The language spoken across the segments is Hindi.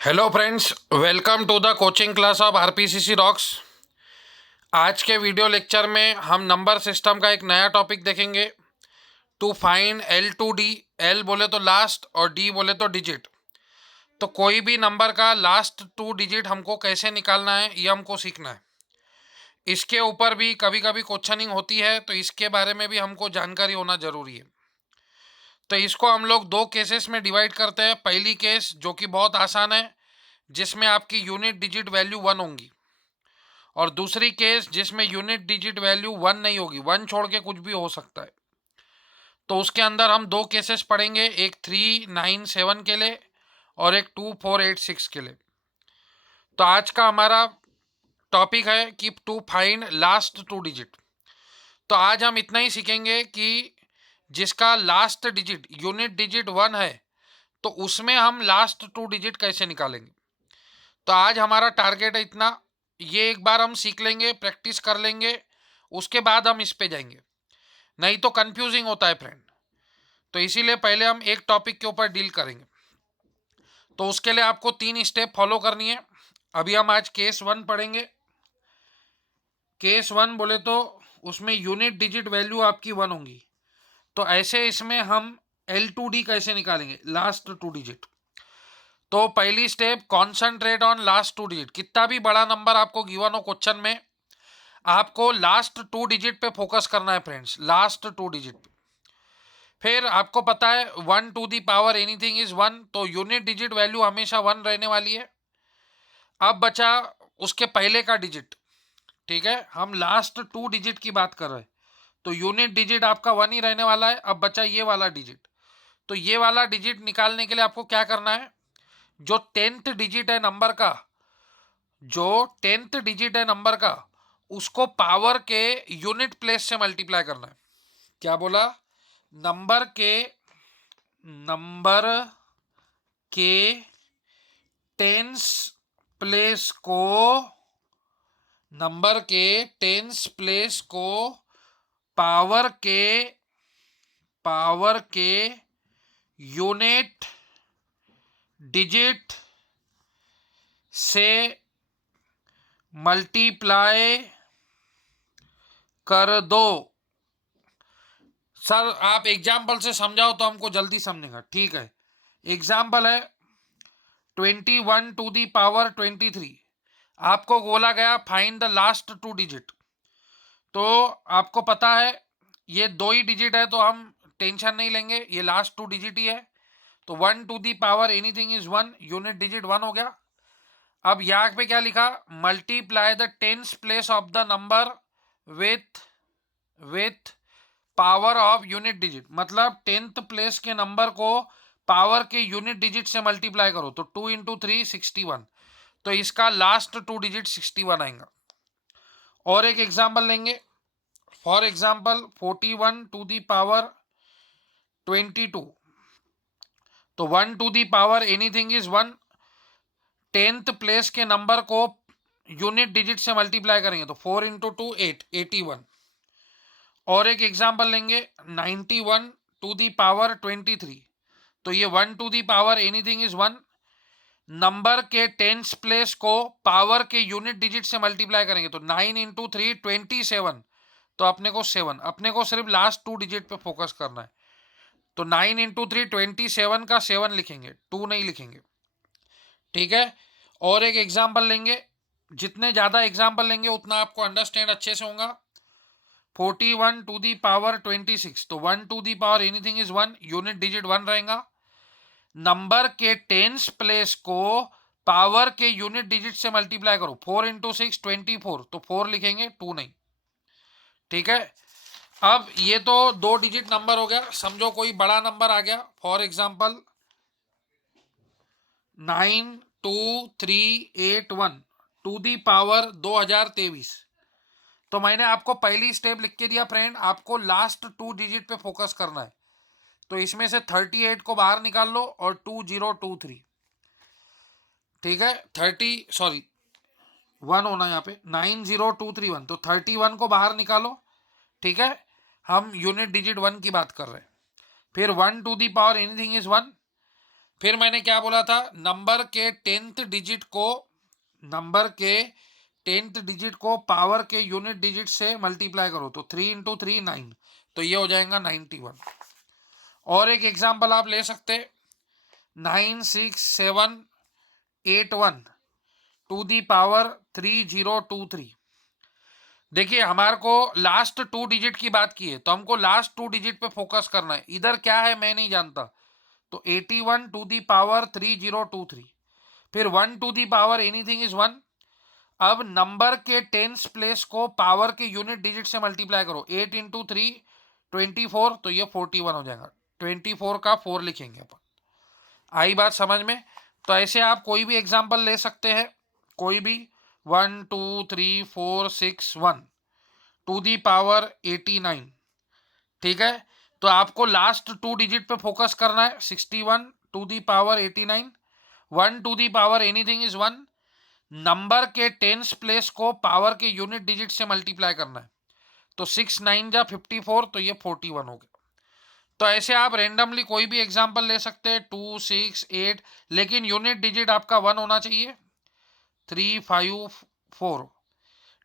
Hello friends, welcome to the coaching class of RPCC rocks. आज के वीडियो लेक्चर में हम नंबर सिस्टम का एक नया टॉपिक देखेंगे। To find L two D. L बोले तो लास्ट और डी बोले तो डिजिट। तो कोई भी नंबर का लास्ट टू डिजिट हमको कैसे निकालना है ये हमको सीखना है। इसके ऊपर भी कभी कभी क्वेश्चनिंग होती है, तो इसके बारे में भी हमको जानकारी होना ज़रूरी है। तो इसको हम लोग दो केसेस में डिवाइड करते हैं। पहली केस जो कि बहुत आसान है, जिसमें आपकी यूनिट डिजिट वैल्यू 1 होंगी, और दूसरी केस जिसमें यूनिट डिजिट वैल्यू 1 नहीं होगी, 1 छोड़ के कुछ भी हो सकता है। तो उसके अंदर हम दो केसेस पढ़ेंगे, एक 397 के लिए और एक 2486 के लिए। तो आज का हमारा टॉपिक है कि to find last two digit. तो आज हम इतना ही सीखेंगे कि जिसका लास्ट डिजिट यूनिट डिजिट 1 है, तो उसमें हम लास्ट टू डिजिट कैसे निकालेंगे। तो आज हमारा टारगेट है इतना। ये एक बार हम सीख लेंगे, प्रैक्टिस कर लेंगे, उसके बाद हम इस पे जाएंगे, नहीं तो कंफ्यूजिंग होता है फ्रेंड। तो इसीलिए पहले हम एक टॉपिक के ऊपर डील करेंगे। तो उसके लिए आपको 3 स्टेप फॉलो करनी है। अभी हम आज केस 1 पढ़ेंगे। केस 1 बोले तो उसमें यूनिट डिजिट वैल्यू आपकी 1 होंगी। तो ऐसे इसमें हम L2D कैसे निकालेंगे, लास्ट टू डिजिट। तो पहली step, concentrate on last two digit. कितना भी बड़ा नंबर आपको गिवन हो क्वेश्चन में, आपको लास्ट टू डिजिट पे फोकस करना है फ्रेंड्स, लास्ट टू डिजिट पे। फिर आपको पता है 1 to the power anything is 1, तो यूनिट डिजिट वैल्यू हमेशा 1 रहने वाली है। अब बचा उसके पहले का डिजिट। ठीक है, हम लास्ट टू डिजिट की बात कर रहे हैं, तो यूनिट डिजिट आपका 1 ही रहने वाला है। अब बचा ये वाला डिजिट। तो ये वाला डिजिट निकालने के लिए आपको क्या करना है, जो 10th डिजिट है नंबर का, जो 10th डिजिट है नंबर का, उसको पावर के यूनिट प्लेस से मल्टीप्लाई करना है। क्या बोला, नंबर के टेंस प्लेस को, नंबर के टेंस प्लेस को पावर के यूनिट डिजिट से मल्टीप्लाई कर दो। सर आप एग्जाम्पल से समझाओ तो हमको जल्दी समझेगा। ठीक है, एग्जाम्पल है 21 टू दी पावर 23। आपको बोला गया find the last two digit. तो आपको पता है ये दो ही डिजिट है, तो हम टेंशन नहीं लेंगे, ये लास्ट टू डिजिट ही है। तो 1 to the power anything is 1, unit digit 1 हो गया। अब यहाँ पे क्या लिखा, multiply the tens place of the number with power of unit digit. मतलब 10th प्लेस के नंबर को पावर के यूनिट डिजिट से मल्टीप्लाई करो, तो 2 इंटू 3 61। तो इसका लास्ट टू डिजिट 61 आएगा। और एक एग्जाम्पल लेंगे, for example 41 to the power 22। तो 1 to the power anything is 1, 10th place के नंबर को यूनिट डिजिट से मल्टीप्लाई करेंगे, तो 4 इंटू 2 8, 81। और एक एग्जाम्पल लेंगे 91 टू दी पावर 23। तो ये 1 to the power anything is 1, number के टेंस प्लेस को पावर के यूनिट डिजिट से मल्टीप्लाई करेंगे, तो 9 इंटू 3 27। तो अपने को 7, अपने को सिर्फ लास्ट टू डिजिट पे फोकस करना है। तो 9 इंटू 3 27 का 7 लिखेंगे, 2 नहीं लिखेंगे। ठीक है, और एक एग्जाम्पल लेंगे। जितने ज़्यादा एग्जाम्पल लेंगे उतना आपको अंडरस्टैंड अच्छे से होगा। 41 टू दी पावर 26। तो 1 to the power anything is 1, unit digit 1 रहेगा। नंबर के टेंस प्लेस को पावर के यूनिट डिजिट से मल्टीप्लाई करो, 4 इंटू 6 24। तो 4 लिखेंगे, 2 नहीं। ठीक है, अब ये तो दो डिजिट नंबर हो गया। समझो कोई बड़ा नंबर आ गया, for example 92381 to the power 2023। तो मैंने आपको पहली स्टेप लिख के दिया फ्रेंड, आपको लास्ट टू डिजिट पे फोकस करना है। तो इसमें से 38 को बाहर निकाल लो और 2023। ठीक है, 1 होना यहाँ पे 90231, तो 31 को बाहर निकालो। ठीक है, हम यूनिट डिजिट 1 की बात कर रहे हैं। फिर 1 to the power anything is 1, फिर मैंने क्या बोला था, नंबर के 10th डिजिट को पावर के यूनिट डिजिट से मल्टीप्लाई करो, तो 3 इंटू 3 9, तो ये हो जाएगा 91। और एक एग्जाम्पल आप ले सकते, 96781 टू दी पावर 3023। देखिए हमारे को लास्ट 2 डिजिट की बात की है, तो हमको लास्ट 2 डिजिट पे फोकस करना है। इधर क्या है मैं नहीं जानता, तो 81 टू दी पावर 3023, फिर 1 to the power anything is 1। अब नंबर के टेंस प्लेस को पावर के यूनिट डिजिट से मल्टीप्लाई करो, 8 इंटू 3 24, तो ये 41 हो जाएगा। 24 का 4 लिखेंगे अपन। आई बात समझ में? तो ऐसे आप कोई भी एग्जाम्पल ले सकते हैं, कोई भी 1 2 3 4 6 1 टू दी पावर 89। ठीक है, तो आपको लास्ट 2 डिजिट पे फोकस करना है, 61 to the power 89, 1 to the power anything is 1। Number के टेंस प्लेस को पावर के यूनिट डिजिट से मल्टीप्लाई करना है, तो 6 9 जा 54, तो ये 41 हो गया। तो ऐसे आप रेंडमली कोई भी एग्जांपल ले सकते हैं, 2 6 8, लेकिन यूनिट डिजिट आपका 1 होना चाहिए, 3 5 4।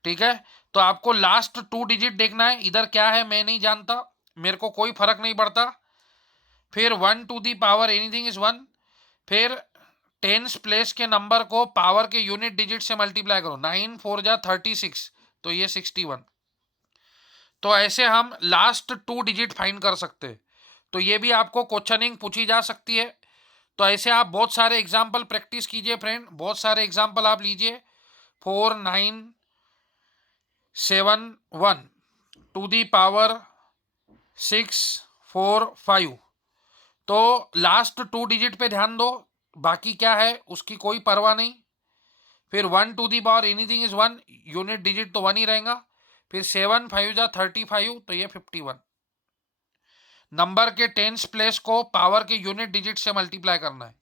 ठीक है, तो आपको लास्ट 2 डिजिट देखना है, इधर क्या है मैं नहीं जानता, मेरे को कोई फर्क नहीं पड़ता। फिर 1 to the power anything is 1, फिर टेंस प्लेस के नंबर को पावर के यूनिट डिजिट से मल्टीप्लाई करो, 9 4 जा 36, तो ये 61। तो ऐसे हम लास्ट 2 डिजिट फाइंड कर सकते हैं। तो ये भी आपको क्वेश्चनिंग पूछी जा सकती है। तो ऐसे आप बहुत सारे एग्जाम्पल प्रैक्टिस कीजिए फ्रेंड, बहुत सारे एग्जाम्पल आप लीजिए। 4 9 7 1 टू दी पावर 6 4 5, तो लास्ट 2 डिजिट पे ध्यान दो, बाकी क्या है उसकी कोई परवाह नहीं। फिर 1 to the power anything is 1, unit digit तो 1 ही रहेगा। फिर 7 5 जा 35, तो ये 51। नंबर के टेंस प्लेस को पावर के यूनिट डिजिट से मल्टीप्लाई करना है,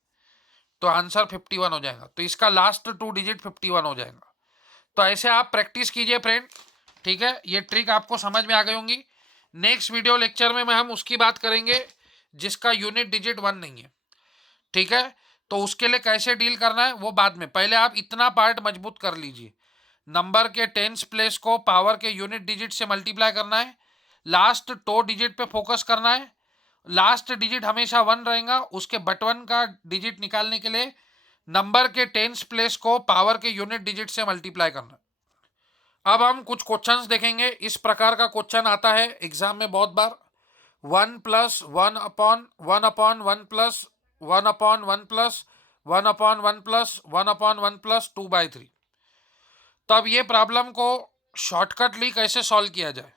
तो आंसर 51 हो जाएगा। तो इसका लास्ट 2 डिजिट 51 हो जाएगा। तो ऐसे आप प्रैक्टिस कीजिए फ्रेंड। ठीक है, ये ट्रिक आपको समझ में आ गई होंगी। नेक्स्ट वीडियो लेक्चर में हम उसकी बात करेंगे जिसका यूनिट डिजिट 1 नहीं है। ठीक है, तो उसके लिए कैसे डील करना है वो बाद में, पहले आप इतना पार्ट मजबूत कर लीजिए। नंबर के टेंस प्लेस को पावर के यूनिट डिजिट से मल्टीप्लाई करना है, लास्ट 2 डिजिट पे फोकस करना है। लास्ट डिजिट हमेशा 1 रहेगा, उसके बटवन का डिजिट निकालने के लिए नंबर के टेंस प्लेस को पावर के यूनिट डिजिट से मल्टीप्लाई करना। अब हम कुछ क्वेश्चंस देखेंगे। इस प्रकार का क्वेश्चन आता है एग्जाम में बहुत बार, 1 plus 1 upon 1 upon 1 plus 1 upon 1 plus 1 upon 1 plus 1 upon 1 plus 2/3। तो अब ये प्रॉब्लम को शॉर्टकटली कैसे सॉल्व किया जाए,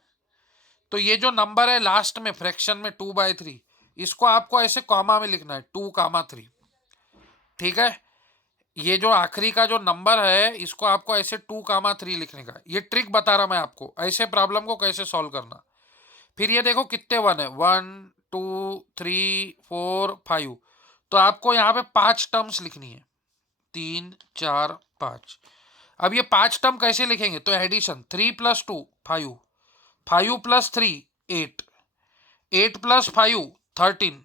तो ये जो नंबर है लास्ट में फ्रैक्शन में 2/3, इसको आपको ऐसे कॉमा में लिखना है, 2, 3। ठीक है, ये जो आखिरी का जो नंबर है इसको आपको ऐसे 2, 3 लिखने का। ये ट्रिक बता रहा मैं आपको, ऐसे प्रॉब्लम को कैसे सॉल्व करना। फिर ये देखो कितने 1 है, 1 2 3 4 5, तो आपको यहाँ पे 5 टर्म्स लिखनी है, 3 4 5। अब ये 5 टर्म कैसे लिखेंगे, तो एडिशन, 3 + 2 5, 5 + 3 8, 8 + 5 13,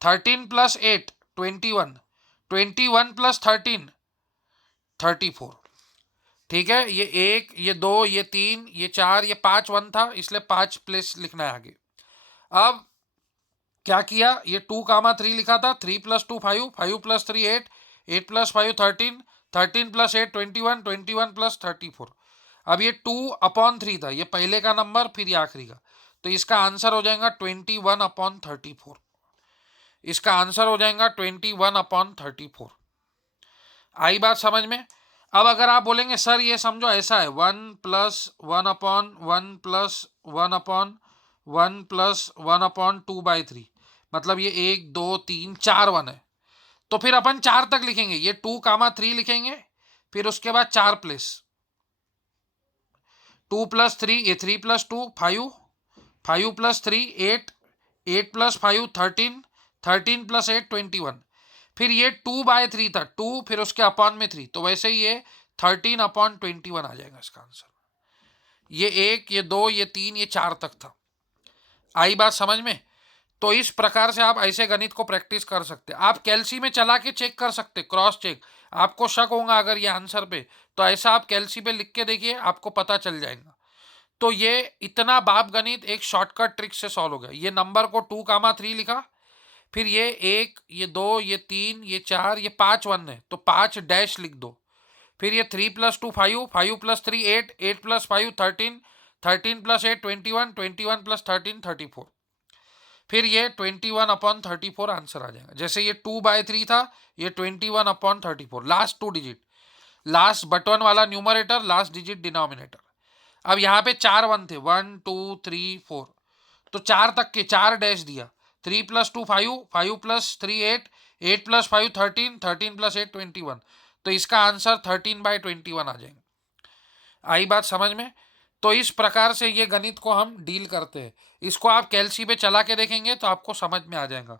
13 + 8 21, 21 + 13 34। ठीक है, ये 1 ये 2 ये 3 ये 4 ये 5 1 था, इसलिए 5 प्लेस लिखना है आगे। अब क्या किया, ये 2, 3 लिखा था, 3 + 2 5, 5 + 3 8, 8 + 5 13, 13 + 8 21, 21 + 34। अब ये 2/3 था, ये पहले का नंबर फिर ये आखिरी का, तो इसका आंसर हो जाएगा 21/34। इसका आंसर हो जाएगा 21/34। आई बात समझ में? अब अगर आप बोलेंगे सर ये समझो ऐसा है, 1 + 1/1 + 1/1 + 1/2/3, मतलब ये 1 2 3 4 1 है, तो फिर अपन 4 तक लिखेंगे, ये 2, 3 लिखेंगे, फिर उसके बाद 4 प्लेस, 2 + 3 ये 3 + 2 5, 5 + 3 8, 8 + 5 13, 13 + 8 21, फिर ये 2/3 था, 2 फिर उसके अपॉन में 3, तो वैसे ही ये 13/21 आ जाएगा इसका आंसर। ये 1 ये 2 ये 3 ये 4 तक था। आई बात समझ में? तो इस प्रकार से आप ऐसे गणित को प्रैक्टिस कर सकते हैं। आप कैलसी में चला के चेक कर सकते, क्रॉस चेक। आपको शक होगा अगर ये आंसर पे, तो ऐसा आप कैलसी पे लिख के देखिए, आपको पता चल जाएगा। तो ये इतना बाप गणित एक शॉर्टकट ट्रिक से सॉल्व हो गया। ये नंबर को 2,3 लिखा, फिर ये 1, ये 2, ये 3, ये 4, ये 5 1 है तो 5 डैश लिख दो। फिर ये 3 + 2 5, 5 + 3 8, 8 + 5 13, 13 + 8 21, 21 + 13 34। फिर ये 21/34 आंसर आ जाएगा। जैसे ये 2/3 था, ये 21/34, लास्ट 2 डिजिट, लास्ट बटन वाला न्यूमरेटर, लास्ट डिजिट डिनोमिनेटर। अब यहाँ पे 4 1 थे, 1 2 3 4, तो 4 तक के 4 डैश दिया। 3 + 2 5, 5 + 3 8, 8 + 5 13, 13 + 8 21, तो इसका आंसर 13/21 आ जाएगा। आई बात समझ में? तो इस प्रकार से ये गणित को हम डील करते हैं। इसको आप कैलसी पे चला के देखेंगे तो आपको समझ में आ जाएगा।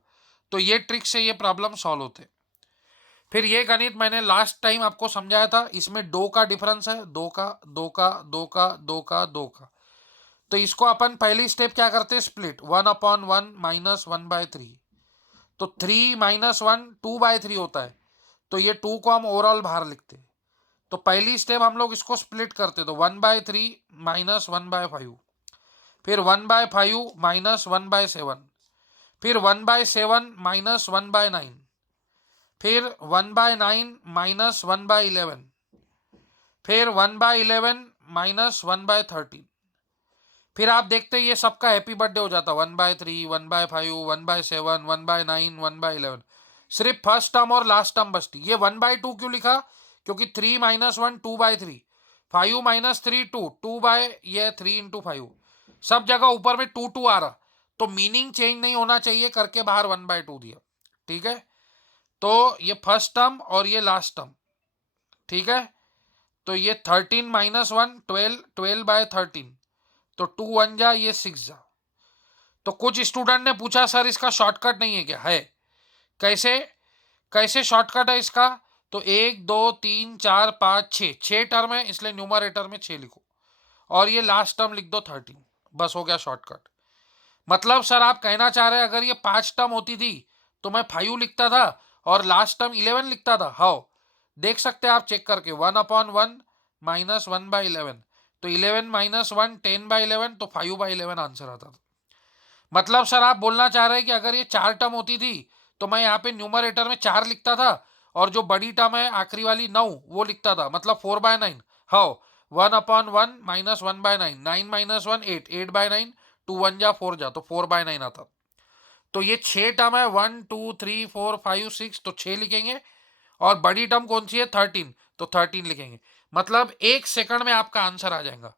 तो ये ट्रिक से ये प्रॉब्लम सॉल्व होते। फिर ये गणित मैंने लास्ट टाइम आपको समझाया था, इसमें 2 का डिफरेंस है, 2 का 2 का 2 का 2 का 2 का। तो इसको अपन पहली स्टेप क्या करते हैं, स्प्लिट, 1/1 - 1/3। तो 3 - 1 2/3 होता है, तो ये 2 को हम ओवरऑल बाहर लिखते हैं। तो पहली स्टेप हम लोग इसको स्प्लिट करते, तो 1/3 - 1/5, फिर 1/5 - 1/7, फिर 1/7 - 1/9, फिर 1/9 - 1/11, फिर 1/11 - 1/13। फिर आप देखते हैं ये सबका हैप्पी बर्थडे हो जाता, 1/3 1/5 1/7 1/9 1/11। सिर्फ फर्स्ट टर्म और लास्ट टर्म बचती। ये 1/2 क्यों लिखा, क्योंकि 3 - 1 2/3, 5 - 3 2, 3 × 5, सब जगह ऊपर में 2 2 आ रहा, तो मीनिंग चेंज नहीं होना चाहिए करके बाहर 1/2 दिया। ठीक है, तो ये फर्स्ट टर्म और ये लास्ट टर्म। ठीक है, तो ये 13 - 1 12, 12/13, तो 2 1 जा, ये 6 जा। तो कुछ स्टूडेंट ने पूछा सर इसका शॉर्टकट नहीं है क्या? है। कैसे? कैसे शॉर्टकट है इसका? तो 1 2 3 4 5 6 टर्म है, इसलिए न्यूमरेटर में 6 लिखो और ये लास्ट टर्म लिख दो 13, बस हो गया शॉर्टकट। मतलब सर आप कहना चाह रहे हैं अगर ये 5 टर्म होती थी तो मैं 5 लिखता था और लास्ट टर्म 11 लिखता था? हाउ? देख सकते हैं आप चेक करके, 1/1 - 1/11, तो 11 - 1 10/11, तो 5/11 आंसर आता था। मतलब सर आप बोलना चाह रहे हैं कि अगर ये 4 टर्म होती थी तो मैं यहाँ पे न्यूमरेटर में 4 लिखता था और जो बड़ी टर्म है आखिरी वाली 9 वो लिखता था, मतलब 4/9। हाउ? 1/1 - 1/9, 9 - 1 8, 8/9, 2 1 जा 4 जा, तो 4/9 आता। तो ये 6 टर्म है, 1 2 3 4 5 6, तो 6 लिखेंगे और बड़ी टर्म कौन सी है 13, तो 13 लिखेंगे। मतलब 1 सेकंड में आपका आंसर आ जाएगा।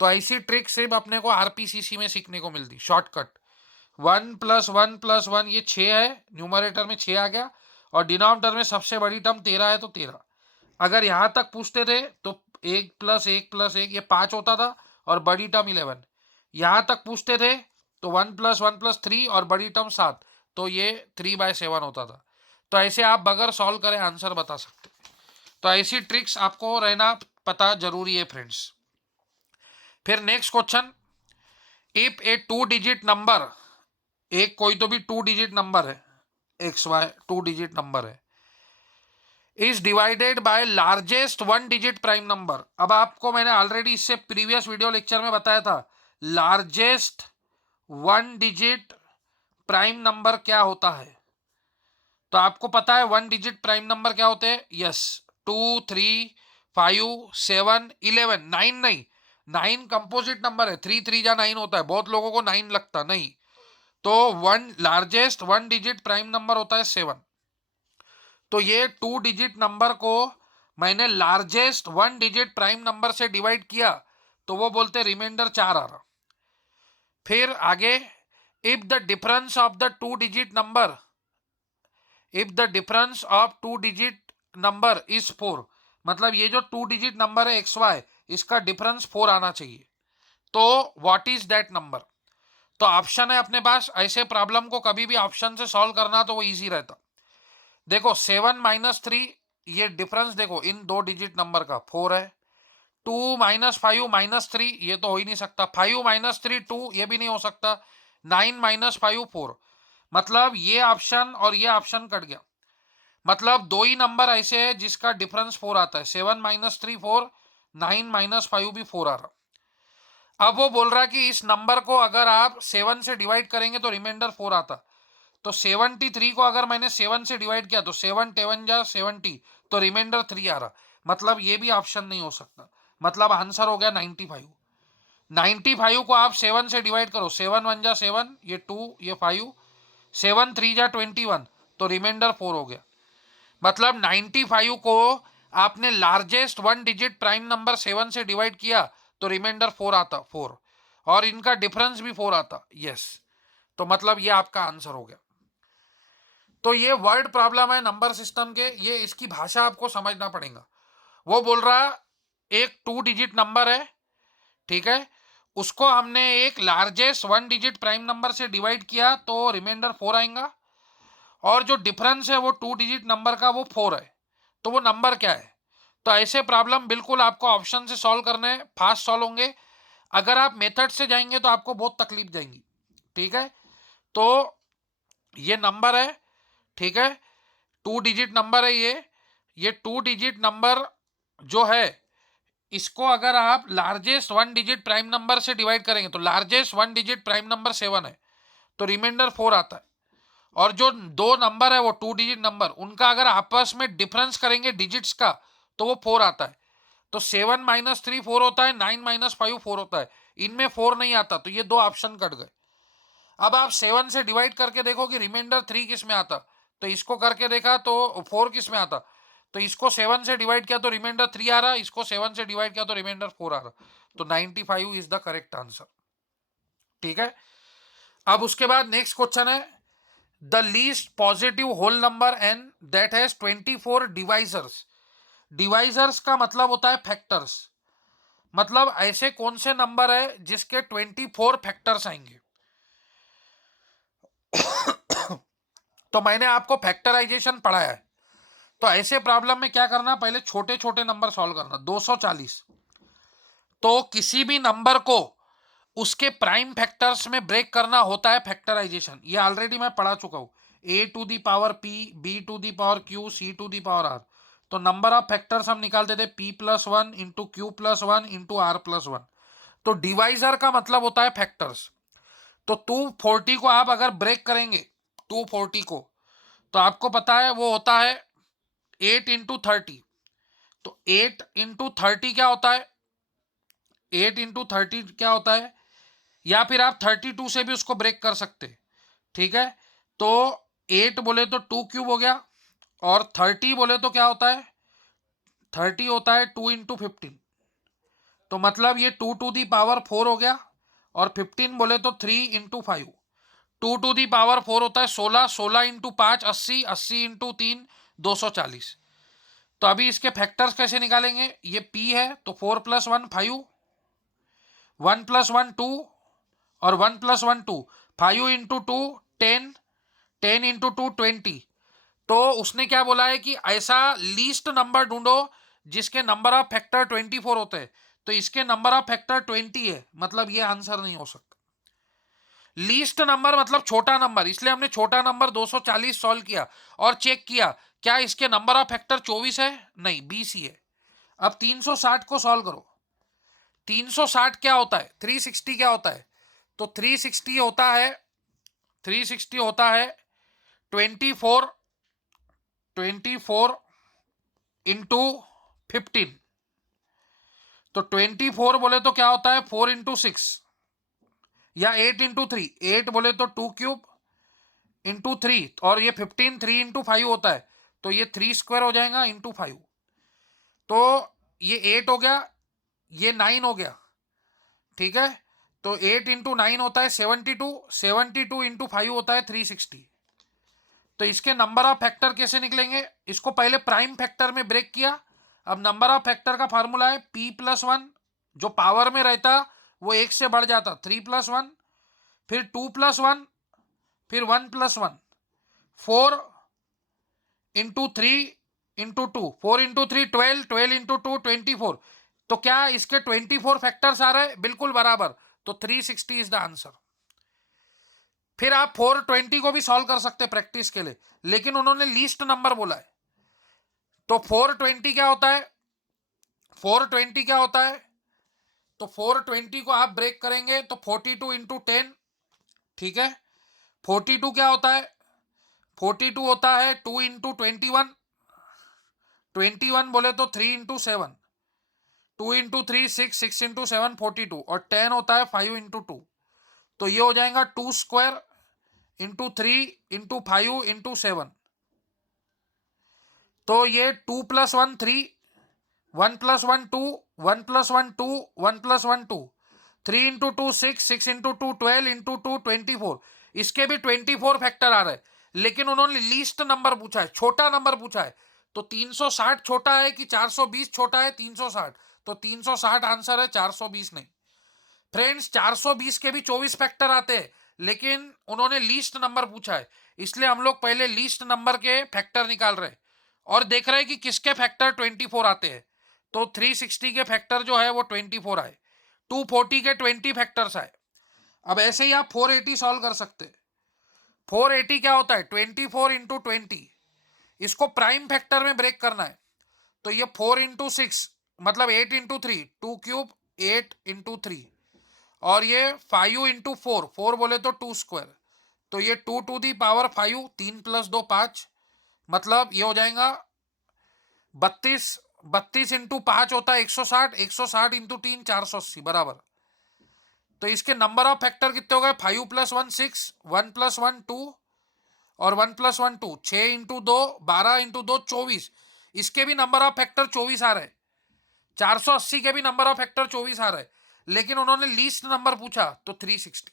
तो ऐसी ट्रिक सिर्फ अपने को आरपीसीसी में सीखने को मिलती, शॉर्टकट। 1 + 1 + 1 ये 6 है, न्यूमरेटर में 6 आ गया और डिनोमिनेटर में सबसे बड़ी टर्म 13 है, तो 13। अगर यहां तक पूछते थे तो 1 + 1 + 1 ये 5 होता था और बड़ी टर्म 11। यहां तक पूछते थे तो 1 + 1 + 3 और बड़ी टर्म 7, तो ये 3/7 होता था। तो ऐसे आप बगैर सॉल्व करे आंसर बता सकते। तो ऐसी ट्रिक्स आपको रहना पता जरूरी है फ्रेंड्स। फिर next question, if A 2 digit number, एक कोई तो भी 2 डिजिट नंबर है, एक्स वाई 2 डिजिट नंबर है, is divided by largest 1 digit prime number. अब आपको मैंने ऑलरेडी इससे प्रीवियस वीडियो लेक्चर में बताया था लार्जेस्ट 1 डिजिट प्राइम नंबर क्या होता है। तो आपको पता है 1 डिजिट प्राइम नंबर क्या होते हैं? यस, 2 3 5 7 11, 9 नहीं, 9 कंपोजिट नंबर है, 3 3 जा 9 होता है, बहुत लोगों को 9 लगता नहीं। तो 1 लार्जेस्ट 1 डिजिट प्राइम नंबर होता है 7। तो ये 2 डिजिट नंबर को मैंने लार्जेस्ट 1 डिजिट प्राइम नंबर से डिवाइड किया, तो वो बोलते रिमाइंडर 4 आ रहा। फिर आगे, if the difference of the 2 digit number, if the difference of 2 digit number is 4, मतलब ये जो 2 डिजिट नंबर है एक्स वाई, इसका डिफरेंस 4 आना चाहिए, तो व्हाट इज दैट नंबर? तो ऑप्शन है अपने पास। ऐसे प्रॉब्लम को कभी भी ऑप्शन से सॉल्व करना तो वो इजी रहता। देखो 7 - 3, ये डिफरेंस देखो इन 2 डिजिट नंबर का 4 है। 2 - 5 - 3 ये तो हो ही नहीं सकता। 5 - 3 2 ये भी नहीं हो सकता। 9 - 5 4, मतलब ये ऑप्शन और ये ऑप्शन कट गया। मतलब दो ही नंबर ऐसे है जिसका डिफरेंस 4 आता है। 7 माइनस 3 4, 9 माइनस 5 भी 4 आ रहा। अब वो बोल रहा है कि इस नंबर को अगर आप 7 से डिवाइड करेंगे तो रिमाइंडर 4 आता। तो 73 को अगर मैंने 7 से डिवाइड किया तो 7 7 जा 70, तो रिमाइंडर 3 आ रहा। मतलब ये भी ऑप्शन नहीं हो सकता। मतलब आंसर हो गया 95। 95 को आप 7 से डिवाइड करो, 7 1 जा 7, ये 2 ये 5, 7 3 जा 21, तो रिमाइंडर 4 हो गया। मतलब 95 को आपने largest one digit prime number 7 से डिवाइड किया तो रिमाइंडर 4 आता, 4, और इनका डिफरेंस भी 4 आता। यस, तो मतलब ये आपका आंसर हो गया। तो ये वर्ड प्रॉब्लम है नंबर सिस्टम के, ये इसकी भाषा आपको समझना पड़ेगा। वो बोल रहा एक 2 डिजिट नंबर है, ठीक है, उसको हमने एक largest one digit prime number से डिवाइड किया तो रिमाइंडर 4 आएगा, और जो डिफरेंस है वो 2 डिजिट नंबर का वो 4 है। तो वो नंबर क्या है? तो ऐसे प्रॉब्लम बिल्कुल आपको ऑप्शन से सॉल्व करने हैं, फास्ट सॉल्व होंगे। अगर आप मेथड से जाएंगे तो आपको बहुत तकलीफ जाएंगी, ठीक है। तो ये नंबर है, ठीक है, 2 डिजिट नंबर है ये 2 डिजिट नंबर जो है, इसको अगर आप largest one digit prime number से डिवाइड करेंगे तो largest one digit prime number 7 है, तो रिमाइंडर 4 आता है। और जो दो नंबर है वो 2 डिजिट नंबर, उनका अगर आपस में डिफरेंस करेंगे डिजिट्स का तो वो 4 आता है। तो 7 माइनस 3 4 होता है, 9 माइनस 5 4 होता है। इनमें 4 नहीं आता, तो ये दो ऑप्शन कट गए। अब आप 7 से डिवाइड करके देखो कि रिमाइंडर 3 किस में आता, तो इसको करके देखा तो 4 किस में आता। तो इसको 7 से डिवाइड किया तो रिमाइंडर 3 आ रहा, इसको 7 से डिवाइड किया तो रिमाइंडर 4 आ रहा। तो 95 इज द करेक्ट आंसर, ठीक है। अब उसके बाद नेक्स्ट क्वेश्चन है the least positive whole number N that has 24 divisors. Divisors का मतलब होता है फैक्टर्स। मतलब ऐसे कौन से नंबर है जिसके 24 फैक्टर्स आएंगे। तो मैंने आपको फैक्टराइजेशन पढ़ाया है। तो ऐसे प्रॉब्लम में क्या करना, पहले छोटे छोटे नंबर सॉल्व करना। 240, तो किसी भी नंबर को उसके प्राइम फैक्टर्स में ब्रेक करना होता है फैक्टराइजेशन। ये ऑलरेडी मैं पढ़ा चुका हूं। A to the power P, B to the power Q, C to the power R. तो नंबर ऑफ फैक्टर्स हम निकालते थे P plus one into Q plus one into R plus one. तो डिवाइजर का मतलब होता है फैक्टर्स। तो 240 को आप अगर ब्रेक करेंगे 240 को, तो आपको पता है वो होता है 8 इंटू 30। तो 8 इंटू 30 क्या होता है, 8 इंटू 30 क्या होता है, या फिर आप 32 से भी उसको ब्रेक कर सकते, ठीक है। तो 8 बोले तो 2 क्यूब हो गया, और 30 बोले तो क्या होता है, 30 होता है 2 इंटू 15। तो मतलब ये 2 टू दी पावर 4 हो गया, और 15 बोले तो 3 इंटू 5। 2 टू दी पावर 4 होता है 16, 16 इंटू 5 80, 80 इंटू 3 240। तो अभी इसके फैक्टर्स कैसे निकालेंगे, ये p है तो 4 प्लस 1 5, 1 प्लस 1 2, और 1 प्लस 1 2, 5 इंटू 2 10, 10 इंटू 2 20। तो उसने क्या बोला है कि ऐसा लीस्ट नंबर ढूंढो जिसके नंबर ऑफ फैक्टर 24 होते हैं। तो इसके नंबर ऑफ फैक्टर 20 है, मतलब ये आंसर नहीं हो सकता। लीस्ट नंबर मतलब छोटा नंबर, इसलिए हमने छोटा नंबर 240 सॉल्व किया और चेक किया क्या इसके नंबर ऑफ फैक्टर 24 है, नहीं 20 ही है। अब 360 को सॉल्व करो। 360 क्या होता है, 360 क्या होता है, तो 360 होता है, 360 होता है 24, 24 इंटू 15। तो 24 बोले तो क्या होता है 4 इंटू 6, या 8 इंटू 3, 8 बोले तो 2 क्यूब इंटू 3, और ये 15 3 इंटू 5 होता है, तो ये 3 स्क्वायर हो जाएगा इंटू 5। तो ये 8 हो गया, ये 9 हो गया, ठीक है। तो 8 इंटू 9 होता है 72, 72 इंटू 5 होता है 360। तो इसके नंबर ऑफ फैक्टर कैसे निकलेंगे, इसको पहले प्राइम फैक्टर में ब्रेक किया। अब नंबर ऑफ फैक्टर का फार्मूला है p प्लस वन, जो पावर में रहता वो एक से बढ़ जाता 3 प्लस वन, फिर 2 प्लस वन, फिर 1 plus one, 4 into 3 into 2, 4 into 3 12, 12 into 2 24। तो क्या इसके 24 फैक्टर्स आ रहे हैं, बिल्कुल बराबर। तो 360 इज द आंसर। फिर आप 420 को भी सॉल्व कर सकते हैं प्रैक्टिस के लिए, लेकिन उन्होंने लीस्ट नंबर बोला है। तो 420 क्या होता है, 420 क्या होता है, तो 420 को आप ब्रेक करेंगे तो 42 इंटू 10, ठीक है। 42 क्या होता है, 42 होता है 2 इंटू 21, 21 बोले तो 3 इंटू 7, 2 इंटू 3 6, 6 इंटू 7 42, और 10 होता है 5 इंटू 2। तो ये हो जाएगा 2 स्क्वायर इंटू 3 इंटू 5 इंटू 7। तो ये 2 plus 1 3, 1 plus 1 2, 1 plus 1 2, 1 plus 1 2, 3 into 2 6, 6 into 2 12 into 2 24। इसके भी 24 फैक्टर आ रहे हैं, लेकिन उन्होंने लीस्ट नंबर पूछा है, छोटा नंबर पूछा है। तो 360 छोटा है कि 420 छोटा है, 360, तो 360 आंसर है, 420 नहीं। फ्रेंड्स 420 के भी 24 फैक्टर आते हैं, लेकिन उन्होंने लीस्ट नंबर पूछा है, इसलिए हम लोग पहले लीस्ट नंबर के फैक्टर निकाल रहे हैं और देख रहे हैं कि किसके फैक्टर 24 आते हैं। तो 360 के फैक्टर जो है वो 24 आए, 240 के 20 फैक्टर्स आए। अब ऐसे ही आप 480 सॉल्व कर सकते हैं। 480 क्या होता है, 24 इंटू 20, इसको प्राइम फैक्टर में ब्रेक करना है। तो ये 4 इंटू 6 मतलब 8 इंटू 3, 2 क्यूब 8 इंटू 3, और ये 5 इंटू 4, 4 बोले तो 2 स्क्वायर, तो ये 2 टू दी पावर 5, 3 प्लस 2 5, मतलब ये हो जाएगा 32, 32 इंटू 5 होता है 160, 160 इंटू 3 480 बराबर। तो इसके नंबर ऑफ फैक्टर कितने हो गए, 5 प्लस 1 6, 1 प्लस 1 2, और 1 प्लस 1 2, 6 इंटू 2 12 इंटू 2 24। इसके भी नंबर ऑफ फैक्टर 24 आ रहे हैं, 480 के भी नंबर ऑफ फैक्टर 24 आ रहे हैं, लेकिन उन्होंने लीस्ट नंबर पूछा तो 360।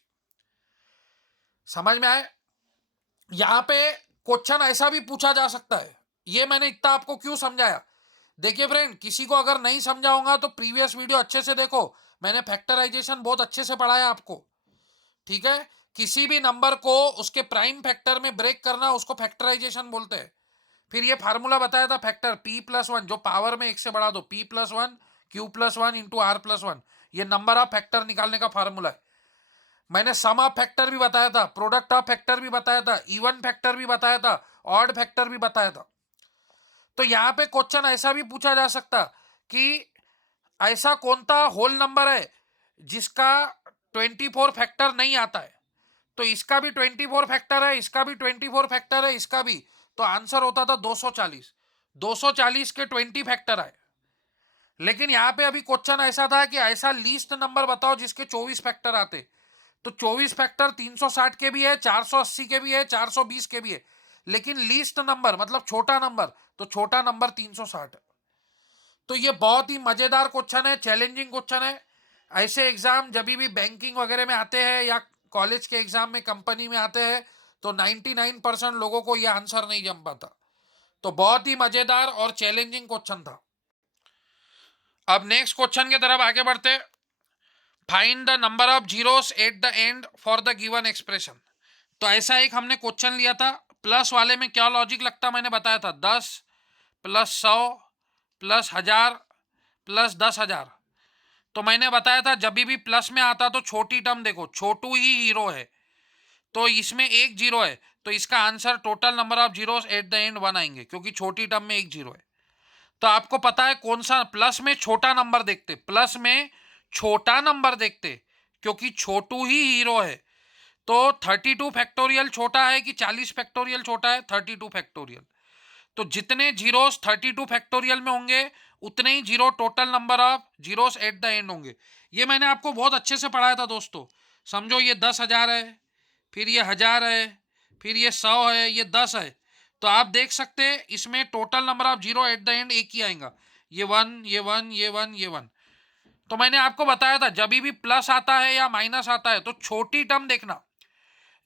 समझ में आए। यहां पे क्वेश्चन ऐसा भी पूछा जा सकता है, ये मैंने इतना आपको क्यों समझाया। देखिए फ्रेंड, किसी को अगर नहीं समझाऊंगा तो प्रीवियस वीडियो अच्छे से देखो, मैंने फैक्टराइजेशन बहुत अच्छे से पढ़ाया आपको, ठीक है। किसी भी नंबर को उसके प्राइम फैक्टर में ब्रेक करना उसको फैक्टराइजेशन बोलते हैं। फिर ये फार्मूला बताया था फैक्टर p+1, जो पावर में एक से बढ़ा दो, p+1 q+1 इंटू r+1, ये नंबर ऑफ फैक्टर निकालने का फार्मूला है। मैंने सम ऑफ फैक्टर भी बताया था, प्रोडक्ट ऑफ फैक्टर भी बताया था, इवन फैक्टर भी बताया था, ऑड फैक्टर भी बताया था। तो यहां पे क्वेश्चन ऐसा भी पूछा जा सकता कि ऐसा कौन सा होल नंबर है जिसका 24 फैक्टर नहीं आता है, तो इसका भी 24 फैक्टर है, इसका भी 24 फैक्टर है, इसका भी, तो आंसर होता था 240। 240 के 20 फैक्टर आए, लेकिन यहां पे अभी क्वेश्चन ऐसा था कि ऐसा लीस्ट नंबर बताओ जिसके 24 फैक्टर आते। तो 24 फैक्टर 360 के भी है, 480 के भी है, 420 के भी है, लेकिन लीस्ट नंबर मतलब छोटा नंबर, तो छोटा नंबर 360 है। तो ये बहुत ही मजेदार क्वेश्चन है, चैलेंजिंग क्वेश्चन है। ऐसे एग्जाम जब भी बैंकिंग वगैरह में आते हैं या कॉलेज के एग्जाम में कंपनी में आते हैं, तो 99% लोगों को यह आंसर नहीं जम पाता। तो बहुत ही मजेदार और चैलेंजिंग क्वेश्चन था। अब नेक्स्ट क्वेश्चन की तरफ आगे बढ़ते। Find the number of zeros at the and for the given expression. तो ऐसा एक हमने क्वेश्चन लिया था, प्लस वाले में क्या लॉजिक लगता मैंने बताया था, 10 प्लस 100 प्लस 1000 प्लस 10,000। तो मैंने बताया था जब भी प्लस में आता तो छोटी टर्म देखो, छोटू ही हीरो है, तो इसमें एक जीरो है, तो इसका answer total number of zeros at the and 1 आएंगे, क्योंकि छोटी टर्म में एक जीरो है। तो आपको पता है कौन सा, प्लस में छोटा नंबर देखते, प्लस में छोटा नंबर देखते, क्योंकि छोटू ही हीरो है। तो 32 फैक्टोरियल छोटा है कि 40 फैक्टोरियल छोटा है, 32 फैक्टोरियल। तो जितने जीरोस 32 फैक्टोरियल में होंगे उतने ही zero total number of zeros at the end होंगे। ये मैंने आपको बहुत अच्छे से पढ़ाया था दोस्तों। समझो ये 10,000 है, फिर ये 1000 है, फिर ये 100 है, ये 10 है। तो आप देख सकते हैं इसमें total number of zero at the and एक ही आएगा, ये 1 ये 1 ये 1 ये 1। तो मैंने आपको बताया था जब भी प्लस आता है या माइनस आता है तो छोटी टर्म देखना,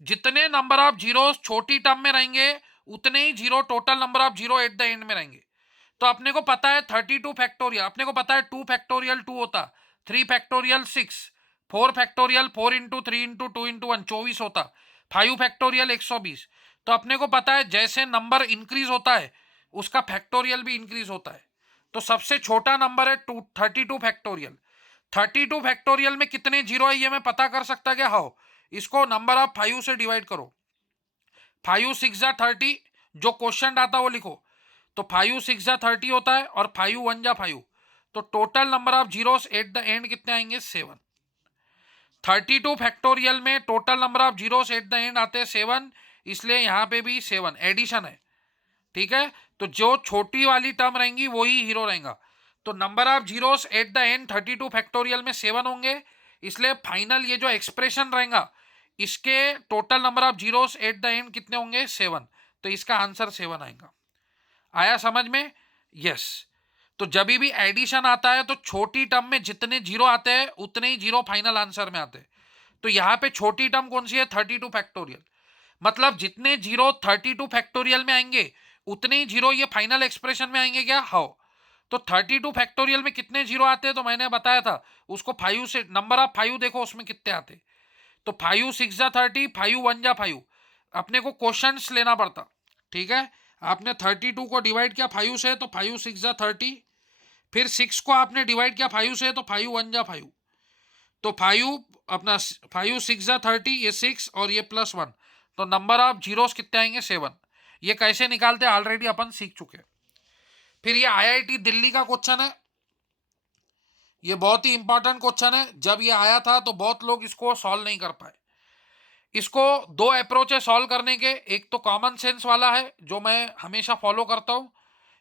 जितने नंबर ऑफ जीरो छोटी टर्म में रहेंगे उतने ही zero total number of zero at the end में रहेंगे। तो अपने को पता है 32 फैक्टोरियल, अपने को पता है 2 फैक्टोरियल 2 होता, 3 factorial 6, 4 factorial 4 into 3 into 2 into 1 24 होता, 5 फैक्टोरियल 120। तो अपने को पता है जैसे नंबर इंक्रीज होता है उसका फैक्टोरियल भी इंक्रीज होता है। तो सबसे छोटा नंबर है 32 फैक्टोरियल। 32 फैक्टोरियल में कितने जीरो है ये मैं पता कर सकता क्या, हाँ, इसको नंबर ऑफ 5 से डिवाइड करो। 5 6 जा 30, जो क्वेश्चन आता है वो लिखो। तो 5 6 जा 30 होता है और 5 1 जा 5, तो total number of zeros at the and कितने आएंगे 7। 32 फैक्टोरियल में total number of zeros at the and आते हैं 7, इसलिए यहां पे भी 7 एडिशन है। ठीक है, तो जो छोटी वाली टर्म रहेंगी वही हीरो रहेगा। तो number of zeros at the and 32 factorial में 7 होंगे, इसलिए फाइनल ये जो एक्सप्रेशन रहेगा इसके total number of zeros at the and कितने होंगे 7। तो इसका आंसर 7 आएगा। आया समझ में? यस। तो जब भी एडिशन आता है तो छोटी टर्म में जितने जीरो आते हैं उतने ही जीरो फाइनल आंसर में आते हैं। तो यहाँ पे छोटी टर्म कौन सी है 32 फैक्टोरियल, मतलब जितने जीरो 32 फैक्टोरियल में आएंगे उतने ही जीरो ये फाइनल एक्सप्रेशन में आएंगे क्या? हाउ? तो 32 फैक्टोरियल में कितने जीरो आते हैं तो मैंने बताया था उसको 5 से नंबर ऑफ 5 देखो उसमें कितने आते। तो 5 6 जा 30, 5 1 जा 5, अपने को क्वेश्चंस लेना पड़ता। ठीक है, आपने 32 को डिवाइड किया 5 से तो 5 6 जा 30, फिर 6 को आपने डिवाइड किया 5 से तो 5 1 जा 5, तो 5 अपना 5 6 जा 30, ये 6 और ये +1, तो नंबर ऑफ जीरोस कितने आएंगे 7। ये कैसे निकालते हैं ऑलरेडी अपन सीख चुके। फिर ये आईआईटी दिल्ली का क्वेश्चन है, ये बहुत ही इंपॉर्टेंट क्वेश्चन है। जब ये आया था तो बहुत लोग इसको सॉल्व नहीं कर पाए। इसको दो अप्रोच है सॉल्व करने के, एक तो कॉमन सेंस वाला है जो मैं हमेशा फॉलो करता हूं,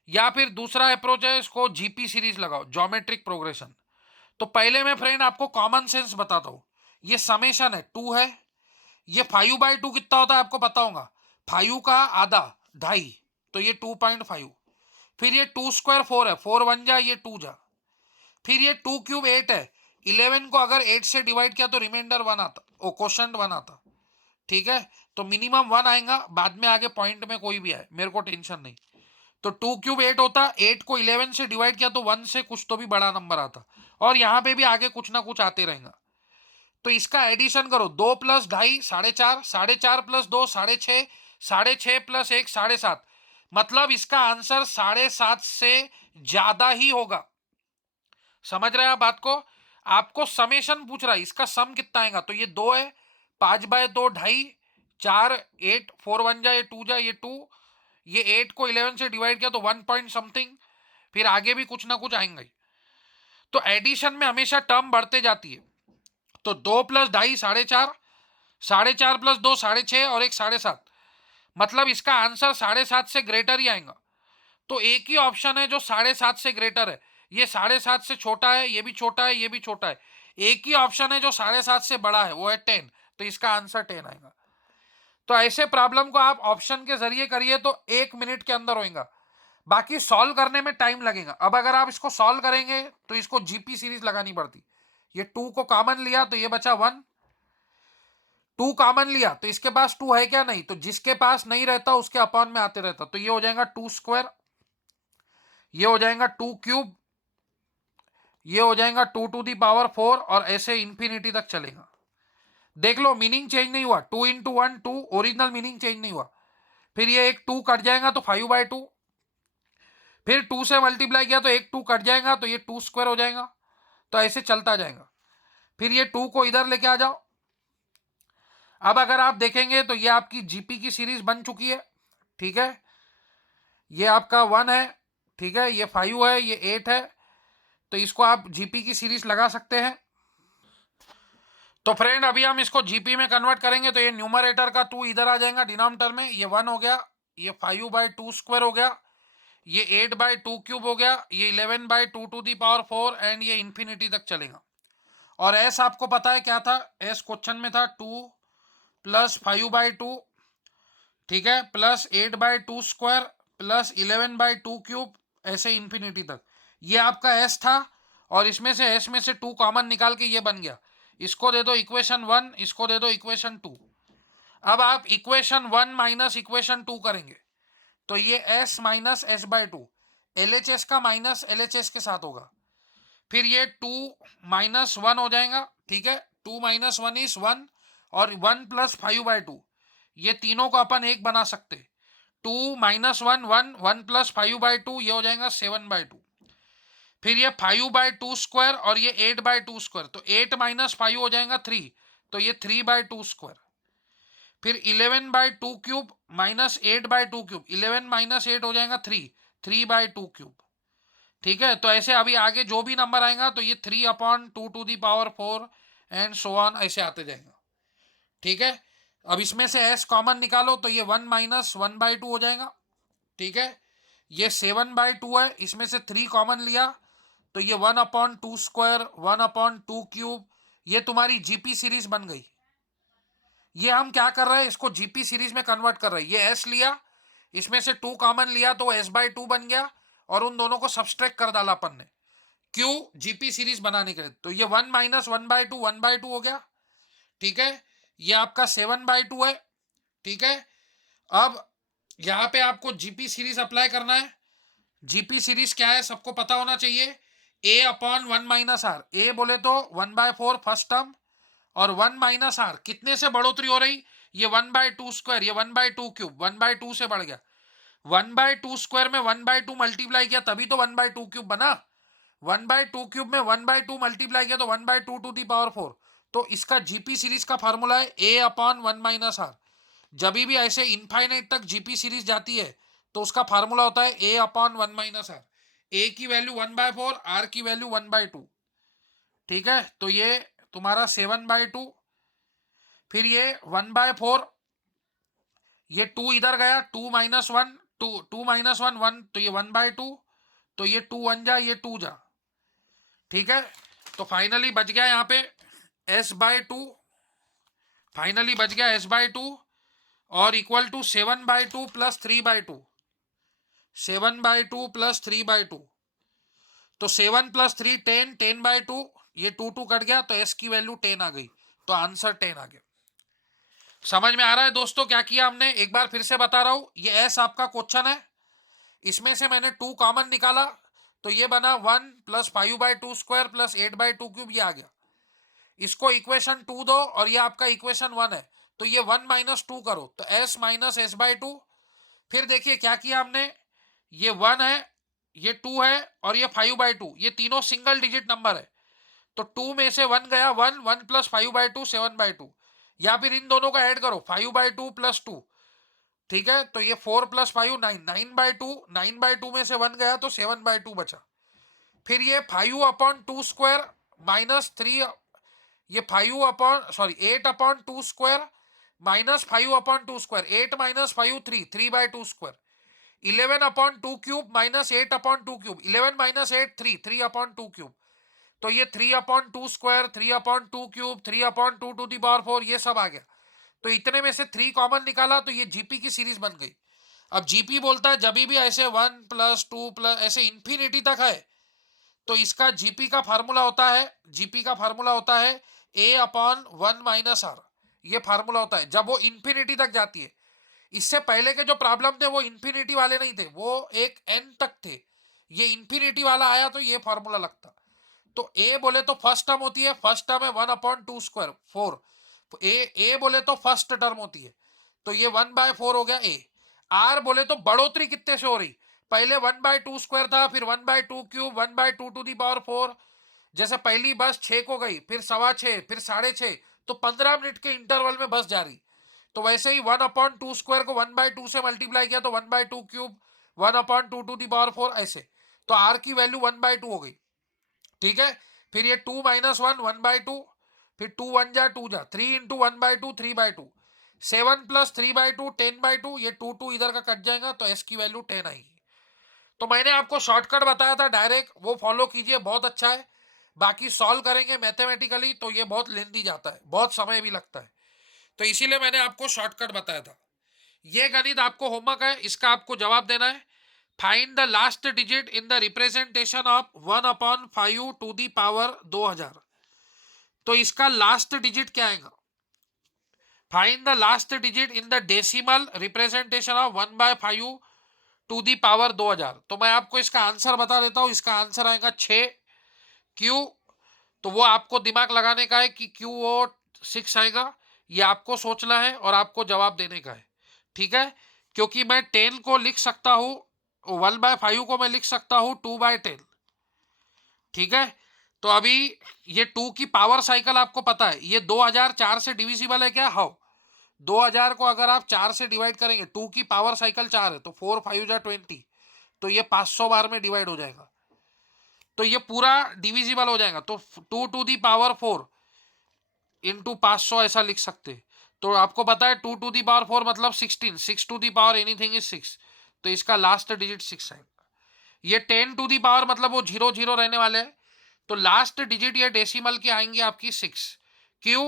या फिर दूसरा अप्रोच है इसको जीपी सीरीज लगाओ, ज्योमेट्रिक प्रोग्रेशन। तो पहले मैं फ्रेंड आपको कॉमन सेंस बताता हूं। ये समेशन है 2 है, ये 5/2 कितना होता है आपको पता होगा, 5 का आधा 2.5, तो ये 2.5। फिर ये 2 स्क्वायर 4 है, 4 1 जा ये 2 जा। फिर ये 2 क्यूब 8 है, 11 को अगर 8 से डिवाइड किया तो रिमाइंडर 1 आता, ओ क्वोशंट 1 आता। ठीक है, तो मिनिमम 1 आएगा, बाद में आगे पॉइंट में कोई भी आए मेरे को टेंशन नहीं। तो 2 क्यूब 8 होता, 8 को 11 से डिवाइड किया तो 1 से कुछ तो भी बड़ा नंबर आता, और यहाँ पे भी आगे कुछ ना कुछ आते रहेगा। तो इसका एडिशन करो, 2 + 2.5 4.5, 4.5 + 2 6.5, 6.5 + 1 7.5, मतलब इसका आंसर 7.5 से ज्यादा ही होगा। समझ रहे हैं आप बात को? आपको समेशन पूछ रहा है, इसका सम कितना आएगा, तो ये 2 है, 5/2 2.5, 4 8 4 1 जा ये 2 जा ये 2, ये 8 को 11 से डिवाइड किया तो 1 पॉइंट समथिंग, फिर आगे भी कुछ ना कुछ आएंगे। तो एडिशन में हमेशा टर्म बढ़ते जाती है। तो 2 + 2.5 4.5, 4.5 + 2 6.5 और एक 7.5, मतलब इसका आंसर 7.5 से ग्रेटर ही आएगा। तो एक ही ऑप्शन है जो 7.5 से ग्रेटर है, ये 7.5 से छोटा है, ये भी छोटा है, ये भी छोटा है। एक ही ऑप्शन है जो 7.5 से बड़ा है, वो है 10, तो इसका आंसर 10 आएगा। तो ऐसे प्रॉब्लम को आप ऑप्शन के जरिए करिए तो 1 मिनट के अंदर होगा, बाकी सॉल्व करने में टाइम लगेगा। अब अगर आप इसको सॉल्व करेंगे तो इसको जीपी सीरीज लगानी पड़ती। ये 2 को कॉमन लिया तो ये बचा 1, 2 कॉमन लिया तो इसके पास 2 है क्या? नहीं, तो जिसके पास नहीं रहता उसके अपॉन में आते रहता, तो ये हो जाएगा 2 स्क्वायर, ये हो जाएगा 2 क्यूब, ये हो जाएगा 2 टू दी पावर 4, और ऐसे इंफिनिटी तक चलेगा। देख लो मीनिंग चेंज नहीं हुआ, 2 × 1 2, ओरिजिनल मीनिंग चेंज नहीं हुआ। फिर ये एक 2 कट जाएगा तो 5/2, फिर 2 से मल्टीप्लाई किया तो एक 2 कट जाएगा तो ये 2 स्क्वायर हो जाएगा, तो ऐसे चलता जाएगा। फिर ये 2 को इधर लेके आ जाओ। अब अगर आप देखेंगे तो ये आपकी जीपी की सीरीज बन चुकी है। ठीक है, ये आपका 1 है, ठीक है, ये 5 है, ये 8 है, तो इसको आप जीपी की सीरीज लगा सकते हैं। तो फ्रेंड अभी हम इसको जीपी में कन्वर्ट करेंगे, तो ये न्यूमरेटर का 2 इधर आ जाएगा डिनोमिनेटर में, ये 1 हो गया, ये 5/2 स्क्वायर हो गया, ये 8/2 क्यूब हो गया, ये 11/2 टू दी पावर 4, एंड ये इंफिनिटी तक चलेगा। और एस आपको पता है क्या था, एस क्वेश्चन में था 2 + 5/2, ठीक है, +8/2 स्क्वायर +11/2 क्यूब, ऐसे इंफिनिटी तक, ये आपका एस था। और इसमें से एस में से 2 कॉमन निकाल के ये बन गया। इसको दे दो इक्वेशन 1, इसको दे दो इक्वेशन 2। अब आप इक्वेशन 1 माइनस इक्वेशन 2 करेंगे तो ये s माइनस s/2, LHS का माइनस LHS के साथ होगा। फिर ये 2 - 1 हो जाएगा, ठीक है, 2 - 1 इज 1, और 1 + 5/2, ये तीनों को अपन एक बना सकते। 2 - 1 1, 1 + 5/2, ये हो जाएगा 7/2। फिर ये 5/2 स्क्वायर और ये 8/2 स्क्वायर, तो 8 - 5 हो जाएगा 3, तो ये 3/2²। फिर 11/2³ माइनस 8/2³, 11 माइनस 8 हो जाएगा 3/2³। ठीक है, तो ऐसे अभी आगे जो भी नंबर आएगा तो ये 3/2⁴ एंड सो ऑन ऐसे आते जाएगा। ठीक है, अब इसमें से s कॉमन निकालो तो ये 1 माइनस 1/2 हो जाएगा। ठीक है, ये 7/2 है, इसमें से 3 कॉमन लिया तो ये 1/2², 1/2³, ये तुम्हारी जीपी सीरीज बन गई। ये हम क्या कर रहे हैं, इसको जीपी सीरीज में कन्वर्ट कर रहे हैं। ये s लिया, इसमें से 2 कॉमन लिया तो s/2 बन गया, और उन दोनों को सब्सट्रैक्ट कर डाला अपन ने, क्यों, जीपी सीरीज बनाने के लिए। तो ये 1 माइनस 1/2 1/2 हो गया। ठीक है, ये आपका 7/2 है। ठीक है, अब यहां पे आपको जीपी सीरीज अप्लाई करना है। जीपी सीरीज क्या है सबको पता होना चाहिए, a/1 - r। ए बोले तो 1/4 फर्स्ट टर्म, और 1 - r कितने से बढ़ोतरी हो रही, ये 1/2², ये 1/2³ 1/2 से बढ़ गया। 1/2² में 1/2 मल्टीप्लाई किया तभी तो 1/2³ बना। 1/2³ में 1/2 मल्टीप्लाई किया तो 1/2⁴। तो इसका जीपी सीरीज का फॉर्मूला है a/1 - r। जब भी ऐसे इनफाइनाइट तक जीपी सीरीज जाती है तो उसका फार्मूला होता है a/1 - r। a की वैल्यू 1/4, r की वैल्यू 1/2। ठीक है, तो ये तुम्हारा 7/2, फिर ये 1/4, ये 2 इधर गया, 2 माइनस 1, 2 माइनस 1 1, तो ये 1/2, तो ये 2 1 जा, ये 2 जा। ठीक है, तो फाइनली बच गया यहाँ पे s/2, फाइनली बच गया s/2, और इक्वल टू 7/2 प्लस 3/2, 7/2 प्लस 3/2, तो 7 प्लस 3 10, 10/2, ये 2 2 कट गया तो s की वैल्यू 10 आ गई, तो आंसर 10 आ गया। समझ में आ रहा है दोस्तों क्या किया हमने, एक बार फिर से बता रहा हूं, ये s आपका क्वेश्चन है, इसमें से मैंने 2 कॉमन निकाला तो ये बना 1 प्लस 5/2² प्लस 8/2³, ये आ गया। इसको इक्वेशन 2 दो और ये आपका इक्वेशन 1 है, तो ये 1 माइनस 2 करो तो s माइनस s/2। फिर देखिए क्या किया हमने, ये 1 है, ये 2 है, और ये 5/2, ये तीनों सिंगल डिजिट नंबर है, तो 2 में से 1 गया, 1 1 प्लस 5/2 7/2, या फिर इन दोनों का ऐड करो 5/2 प्लस 2। ठीक है, तो ये 4 प्लस 5 9, 9/2, 9/2 में से 1 गया तो 7/2 बचा। फिर ये 5/2² माइनस 3, ये 8/2² माइनस 5/2², 8 माइनस 5 3, 3/2²। 11/2³ minus 8/2³, 11 minus 8 3, 3/2³। तो ये 3/2², 3/2³, 3/2⁴, ये सब आ गया। तो इतने में से 3 कॉमन निकाला तो ये जीपी की सीरीज बन गई। अब जीपी बोलता है जब भी ऐसे 1 प्लस 2 प्लस ऐसे इंफिनिटी तक है तो इसका जीपी का फार्मूला होता है, जीपी का फार्मूला होता है a/1 - r। ये फार्मूला होता है जब वो इंफिनिटी तक जाती है। इससे पहले के जो प्रॉब्लम थे वो इंफिनिटी वाले नहीं थे, वो एक एन तक थे। ये इंफिनिटी वाला आया तो ये फार्मूला लगता। तो ए बोले तो फर्स्ट टर्म होती है, फर्स्ट टर्म है 1/2², 4। ए बोले तो फर्स्ट टर्म होती है, तो ये 1/4 हो गया ए। आर बोले तो बढ़ोतरी कितने से हो रही, पहले 1/2² था, फिर 1/2³, 1/2⁴। जैसे पहली बस 6 को गई, फिर 6:15, फिर 6:30, तो 15 मिनट के इंटरवल में बस जा रही। तो वैसे ही 1/2² को 1/2 से मल्टीप्लाई किया तो 1/2³, 1/2⁴, ऐसे, तो आर की वैल्यू 1/2 हो गई। ठीक है, फिर ये 2 माइनस 1 1/2, फिर 2 1 जा 2 जा, 3 इंटू 1/2 3/2, 7 प्लस 3/2 10/2, ये 2 2 इधर का कट जाएगा तो एस की वैल्यू 10 आएगी। तो मैंने आपको शॉर्टकट बताया था डायरेक्ट, वो फॉलो कीजिए, बहुत अच्छा है। बाकी सॉल्व करेंगे मैथमेटिकली तो ये बहुत लेंदी जाता है, बहुत समय भी लगता है, तो इसीलिए मैंने आपको शॉर्टकट बताया था। ये गणित आपको होमवर्क है, इसका आपको जवाब देना है। Find the last digit in the representation of 1/5 to the power 2000। तो इसका लास्ट डिजिट क्या आएगा, find the last digit in the decimal representation of 1/5 to the power 2000। तो मैं आपको इसका आंसर बता देता हूं, इसका आंसर आएगा 6। क्यू, तो वो आपको दिमाग लगाने का है कि क्यू वो 6 आएगा, ये आपको सोचना है और आपको जवाब देने का है। ठीक है, क्योंकि मैं 10 को लिख सकता हूं, 1/5 को मैं लिख सकता हूं 2/10। ठीक है, तो अभी ये 2 की पावर साइकिल आपको पता है, ये 2004 से डिविजिबल है क्या? हाउ 2000 को अगर आप 4 से डिवाइड करेंगे, 2 की पावर साइकिल 4 है, तो 4 5 जा 20, तो ये 500 बार में डिवाइड हो जाएगा, तो ये पूरा डिविजिबल हो जाएगा। तो 2 टू दी पावर 4 इंटू 500 ऐसा लिख सकते। तो आपको पता है 2 टू दी पावर 4 मतलब 16, 6 to the power anything is 6, तो इसका लास्ट डिजिट 6 आएगा। ये 10 टू दी पावर मतलब वो 0 0 रहने वाले हैं, तो लास्ट डिजिट ये डेसिमल की आएंगी आपकी 6। क्यों?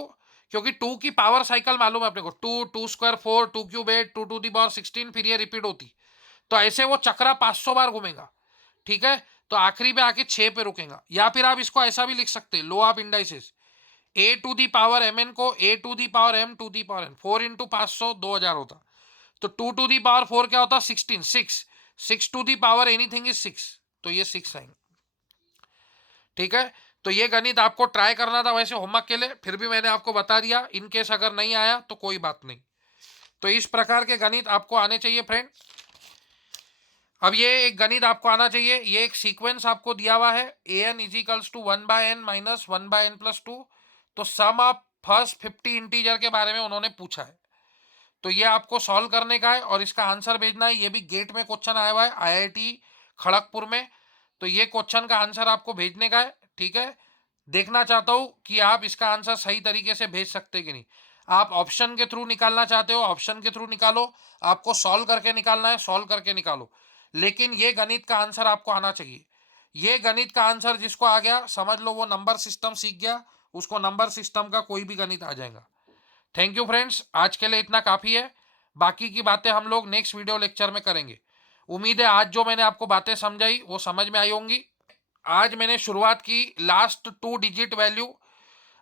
क्योंकि 2 की पावर साइकिल मालूम है अपने को, 2 2 square 4, 2 cube 8, 2 to the power 16, फिर ये रिपीट होती, तो ऐसे वो चक्रा 500 बार घूमेगा। ठीक है, तो आखिरी पे आके 6 पे रुकेगा। या फिर आप इसको ऐसा भी लिख सकते हैं, law of indices, A to the power M N को A to the power M to the power N, 4 into 500 2000 होता, तो 2 टू दी पावर 4 क्या होता? 16, 6, 6 to the power anything is 6, तो ये 6 आएंगे। ठीक है, तो ये गणित आपको ट्राई करना था वैसे होमवर्क के लिए, फिर भी मैंने आपको बता दिया, इन केस अगर नहीं आया तो कोई बात नहीं। तो इस प्रकार के गणित आपको आने चाहिए फ्रेंड। अब ये एक गणित आपको आना चाहिए, ये एक सीक्वेंस आपको दिया हुआ है, A N is equals to 1/n minus 1/n plus 2, तो सम ऑफ फर्स्ट 50 इंटीजर के बारे में उन्होंने पूछा है, तो ये आपको सॉल्व करने का है और इसका आंसर भेजना है। ये भी गेट में क्वेश्चन आया हुआ है आईआईटी खड़गपुर में, तो ये क्वेश्चन का आंसर आपको भेजने का है। ठीक है, देखना चाहता हूँ कि आप इसका आंसर सही तरीके से भेज सकते कि नहीं। आप ऑप्शन के थ्रू निकालना चाहते हो, ऑप्शन के थ्रू निकालो, आपको सॉल्व करके निकालना है, सॉल्व करके निकालो, लेकिन ये गणित का आंसर आपको आना चाहिए। ये गणित का आंसर जिसको आ गया समझ लो वो नंबर सिस्टम सीख गया, उसको नंबर सिस्टम का कोई भी गणित आ जाएगा। थैंक यू फ्रेंड्स, आज के लिए इतना काफ़ी है, बाकी की बातें हम लोग नेक्स्ट वीडियो लेक्चर में करेंगे। उम्मीद है आज जो मैंने आपको बातें समझाई वो समझ में आई होंगी। आज मैंने शुरुआत की लास्ट 2 डिजिट वैल्यू,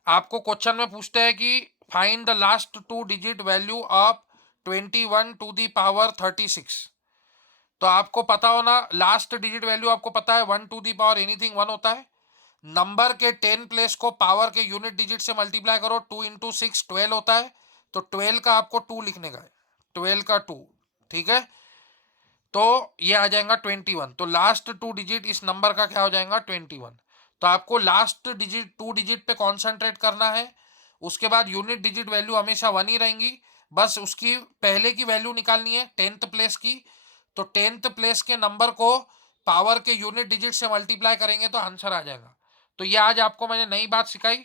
आपको क्वेश्चन में पूछते हैं कि find the last 2 digit value of 21 to the power 36, तो आपको पता होना लास्ट डिजिट वैल्यू आपको पता है 1 टू दी पावर एनीथिंग 1 होता है। नंबर के 10 प्लेस को पावर के यूनिट डिजिट से मल्टीप्लाई करो, 2 इंटू 6 12 होता है, तो 12 का आपको 2 लिखने का है, 12 का 2। ठीक है, तो ये आ जाएगा 21, तो लास्ट 2 डिजिट इस नंबर का क्या हो जाएगा? 21। तो आपको लास्ट डिजिट 2 डिजिट पे कॉन्सेंट्रेट करना है, उसके बाद यूनिट डिजिट वैल्यू हमेशा 1 ही रहेंगी, बस उसकी पहले की वैल्यू निकालनी है 10th प्लेस की, तो 10th प्लेस के नंबर को पावर के यूनिट डिजिट से मल्टीप्लाई करेंगे तो आंसर आ जाएगा। तो ये आज आपको मैंने नई बात सिखाई।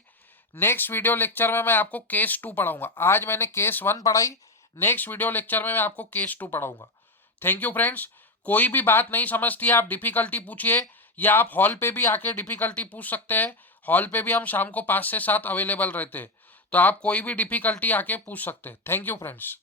नेक्स्ट वीडियो लेक्चर में मैं आपको केस 2 पढ़ाऊंगा, आज मैंने केस 1 पढ़ाई, नेक्स्ट वीडियो लेक्चर में मैं आपको केस 2 पढ़ाऊंगा। थैंक यू फ्रेंड्स, कोई भी बात नहीं समझती है आप डिफिकल्टी पूछिए, या आप हॉल पे भी आके डिफिकल्टी पूछ सकते हैं, हॉल पे भी हम शाम को 5 से 7 अवेलेबल रहते हैं, तो आप कोई भी डिफिकल्टी आके पूछ सकते हैं। Thank you friends.